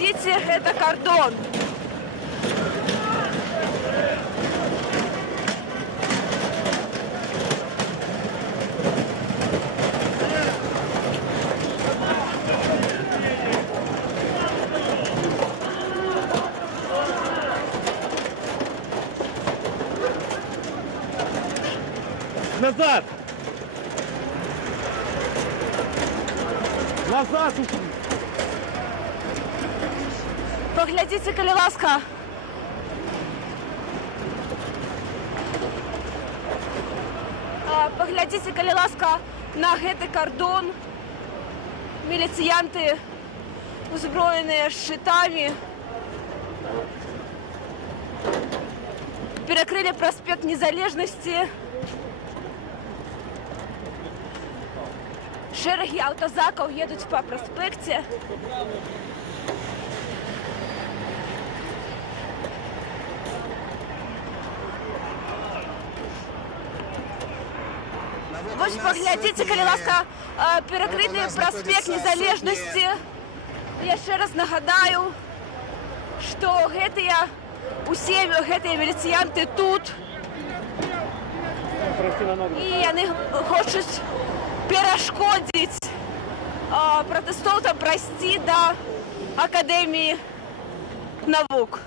Паглядзіце, гэта кардон. Назад! Назад! Паглядзіце, калі ласка. Паглядзіце, калі ласка, на гэты кардон. Міліцыянты, узброеныя шчытамі, перакрылі праспект Незалежнасці. Шэрагі аўтазакаў едуць па праспекце. Вось паглядзіце, калі ласка, перакрыты праспект Незалежнасці. Яшчэ раз нагадаю, што усе гэтыя міліцыянты тут. І яны хочуць перашкодзіць пратэстоўцам прайсці да Акадэміі навук.